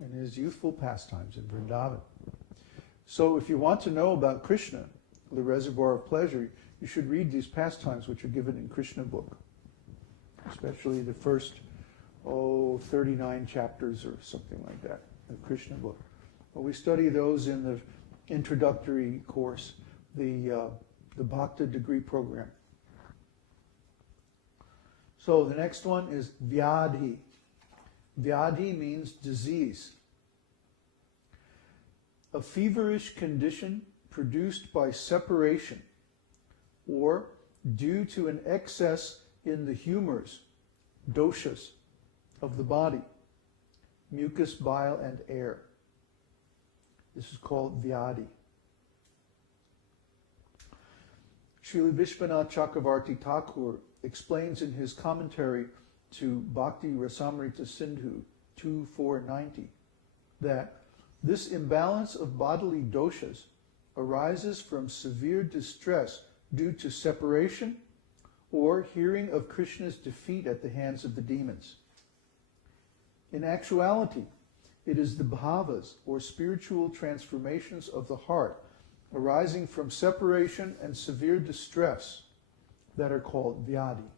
in his youthful pastimes in Vrindavan. So if you want to know about Krishna, the reservoir of pleasure, you should read these pastimes which are given in Krishna book, especially the first 39 chapters or something like that of Krishna book. Well, we study those in the introductory course, the Bhakti degree program. So the next one is Vyadhi. Vyadhi means disease. A feverish condition produced by separation or due to an excess in the humors, doshas, of the body, mucus, bile, and air. This is called Vyadhi. Srila Vishwanath Chakravarti Thakur explains in his commentary to Bhakti-rasāmṛta-sindhu 2.490 that this imbalance of bodily doshas arises from severe distress due to separation or hearing of Krishna's defeat at the hands of the demons. In actuality, it is the bhavas, or spiritual transformations of the heart, arising from separation and severe distress, that are called vyadhi.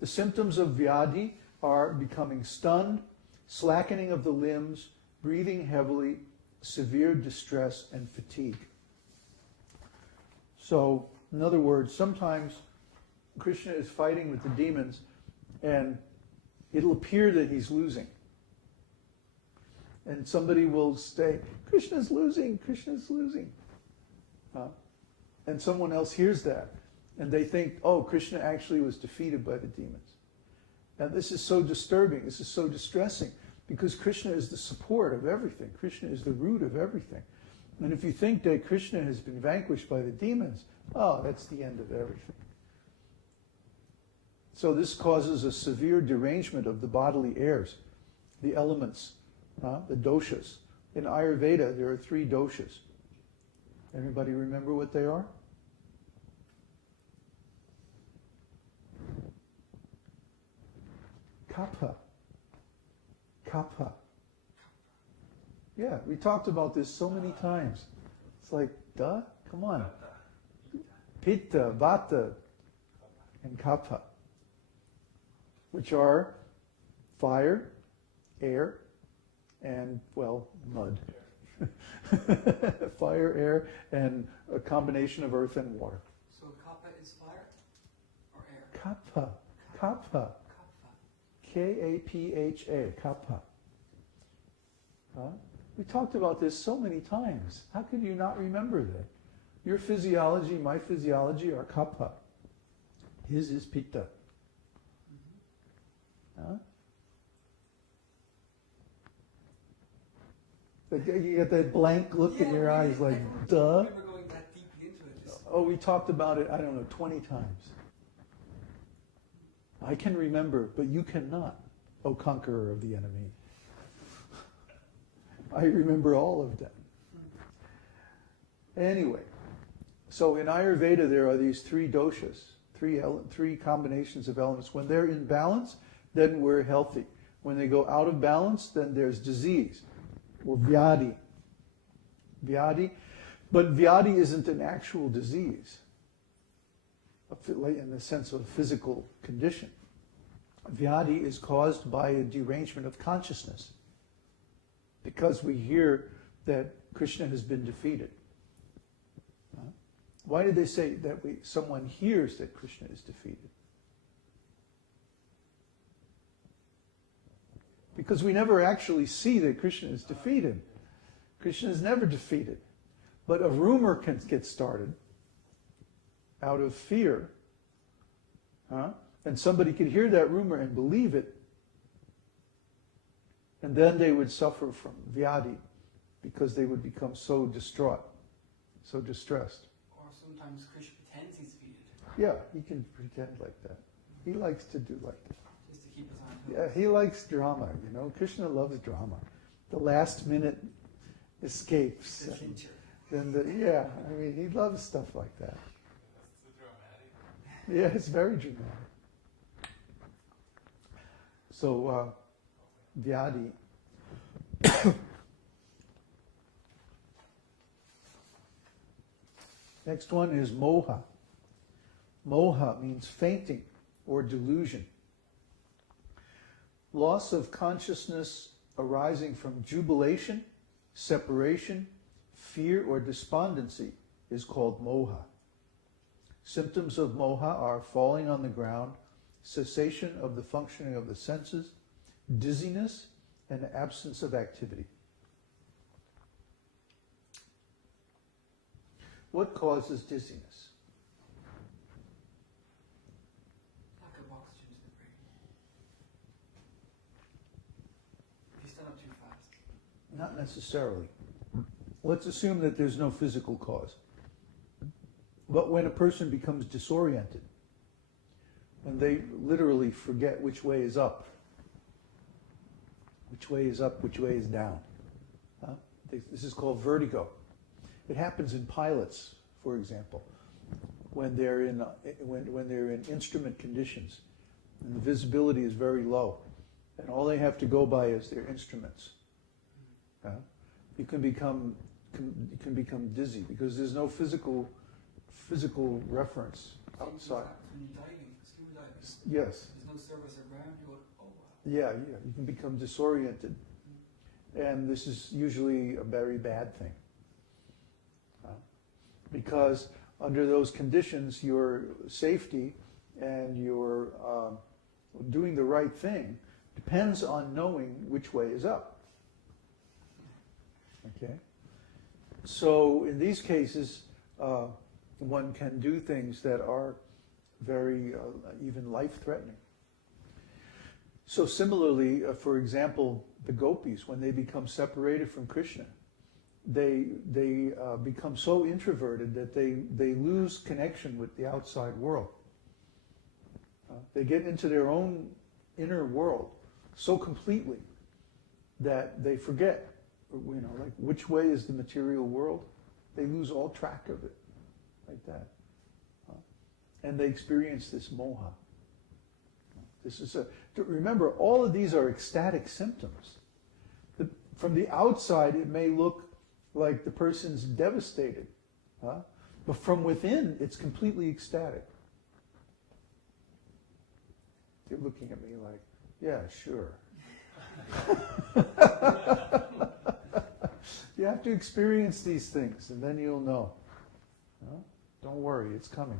The symptoms of vyadhi are becoming stunned, slackening of the limbs, breathing heavily, severe distress, and fatigue. So, in other words, sometimes Krishna is fighting with the demons, and it'll appear that he's losing. And somebody will say, Krishna's losing, Krishna's losing. And someone else hears that, and they think, oh, Krishna actually was defeated by the demons. And this is so disturbing, this is so distressing, because Krishna is the support of everything. Krishna is the root of everything. And if you think that Krishna has been vanquished by the demons, oh, that's the end of everything. So this causes a severe derangement of the bodily airs, the elements, the doshas. In Ayurveda, there are 3 doshas. Everybody remember what they are? Kapha. Kapha. Yeah, we talked about this so many times. It's like, duh, come on. Pitta, Vata, and Kapha, which are fire, air, and, well, mud. Fire, air, and a combination of earth and water. So kapha is fire or air? Kapha. Kapha. K-A-P-H-A. Kapha. We talked about this so many times. How could you not remember that? Your physiology, my physiology are kapha. His is pitta. You get that blank look in your eyes like, duh. I remember going that deeply into it. Oh, we talked about it, I don't know, 20 times. I can remember, but you cannot, O conqueror of the enemy. I remember all of them. Anyway, so in Ayurveda there are these 3 doshas, 3 combinations of elements. When they're in balance, then we're healthy. When they go out of balance, then there's disease, or vyadhi. Vyadhi. But vyadhi isn't an actual disease in the sense of a physical condition. Vyadhi is caused by a derangement of consciousness, because we hear that Krishna has been defeated. Why did they say that someone hears that Krishna is defeated? Because we never actually see that Krishna is defeated. Krishna is never defeated. But a rumor can get started out of fear. And somebody could hear that rumor and believe it. And then they would suffer from vyadhi, because they would become so distraught, so distressed. Or sometimes Krishna pretends he's defeated. Yeah, he can pretend like that. He likes to do like that. Just to keep us on Yeah, he likes drama, you know. Krishna loves drama. The last minute escapes. The clincher. Yeah, I mean, he loves stuff like that. That's so dramatic. Yeah, it's very dramatic. So, vyadhi. Next one is moha. Moha means fainting or delusion. Loss of consciousness arising from jubilation, separation, fear, or despondency is called moha. Symptoms of moha are falling on the ground, cessation of the functioning of the senses, dizziness, and absence of activity. What causes dizziness? Lack of oxygen to the brain. If you stand up too fast. Not necessarily. Let's assume that there's no physical cause. But when a person becomes disoriented, when they literally forget which way is up, which way is up, which way is down. This is called vertigo. It happens in pilots, for example, when they're in instrument conditions, and the visibility is very low, and all they have to go by is their instruments. You can become dizzy because there's no physical reference outside. When you're diving, scuba diving. Yes. There's no surface around you. Oh wow. Yeah. You can become disoriented, and this is usually a very bad thing. Because under those conditions, your safety and your doing the right thing depends on knowing which way is up. Okay? So in these cases, one can do things that are very, even life-threatening. So similarly, for example, the gopis, when they become separated from Krishna, they become so introverted that they lose connection with the outside world. They get into their own inner world so completely that they forget, like which way is the material world. They lose all track of it, like that, and they experience this moha. This is remember, all of these are ecstatic symptoms. From the outside, it may look like the person's devastated, but from within, it's completely ecstatic. They're looking at me like, yeah, sure. You have to experience these things, and then you'll know. Don't worry, it's coming.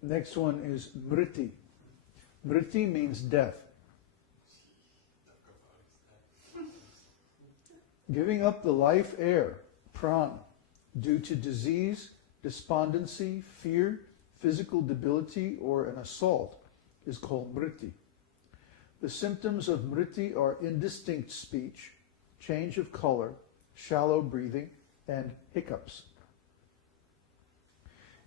Next one is mriti. Mriti means death. Giving up the life air, prana, due to disease, despondency, fear, physical debility, or an assault is called mriti. The symptoms of mriti are indistinct speech, change of color, shallow breathing, and hiccups.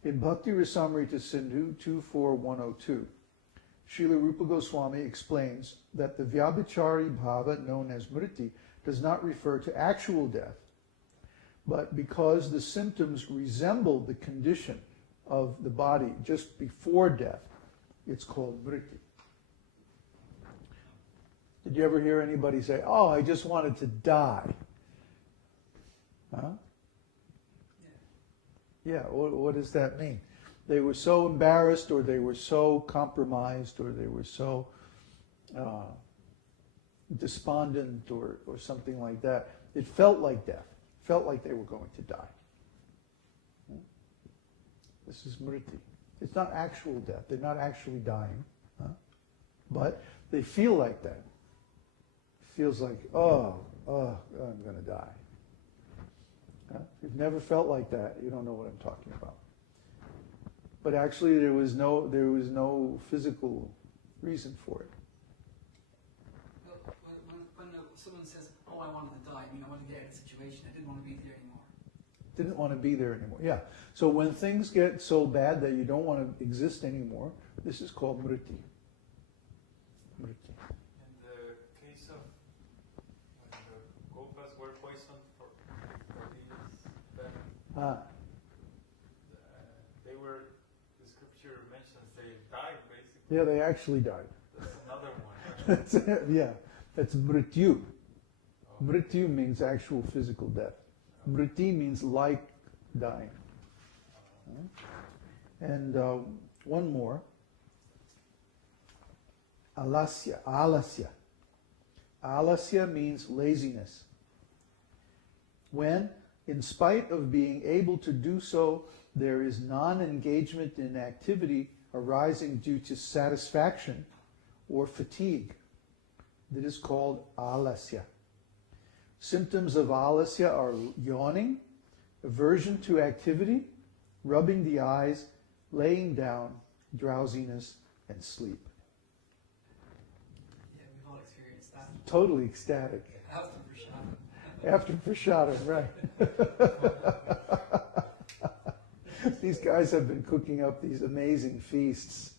In Bhakti-rasāmṛta-sindhu 24102, Srila Rupa Goswami explains that the Vyabhicari-bhava known as mriti does not refer to actual death, but because the symptoms resemble the condition of the body just before death, it's called mriti. Did you ever hear anybody say, "Oh, I just wanted to die"? Yeah, what does that mean? They were so embarrassed, or they were so compromised, or they were so despondent, or something like that. It felt like death. It felt like they were going to die. This is mriti. It's not actual death. They're not actually dying. But they feel like that. It feels like, oh, I'm going to die. If you've never felt like that, you don't know what I'm talking about. But actually, there was no physical reason for it. Well, when someone says, "Oh, I wanted to die," I mean, I wanted to get out of the situation. I didn't want to be there anymore. Didn't want to be there anymore. Yeah. So when things get so bad that you don't want to exist anymore, this is called mriti. Mriti. In the case of when the gopas were poisoned for these they were, the scripture mentions they died basically. Yeah, they actually died. That's another one. That's, yeah, that's mrityu. Mrityu means actual physical death. Mriti means like dying. And one more. Alasya. Alasya. Alasya means laziness. When, in spite of being able to do so, there is non-engagement in activity arising due to satisfaction or fatigue. That is called alasya. Symptoms of alasya are yawning, aversion to activity, rubbing the eyes, laying down, drowsiness, and sleep. Yeah, we've all experienced that. Totally ecstatic. After prashadam. After prashadam, right. These guys have been cooking up these amazing feasts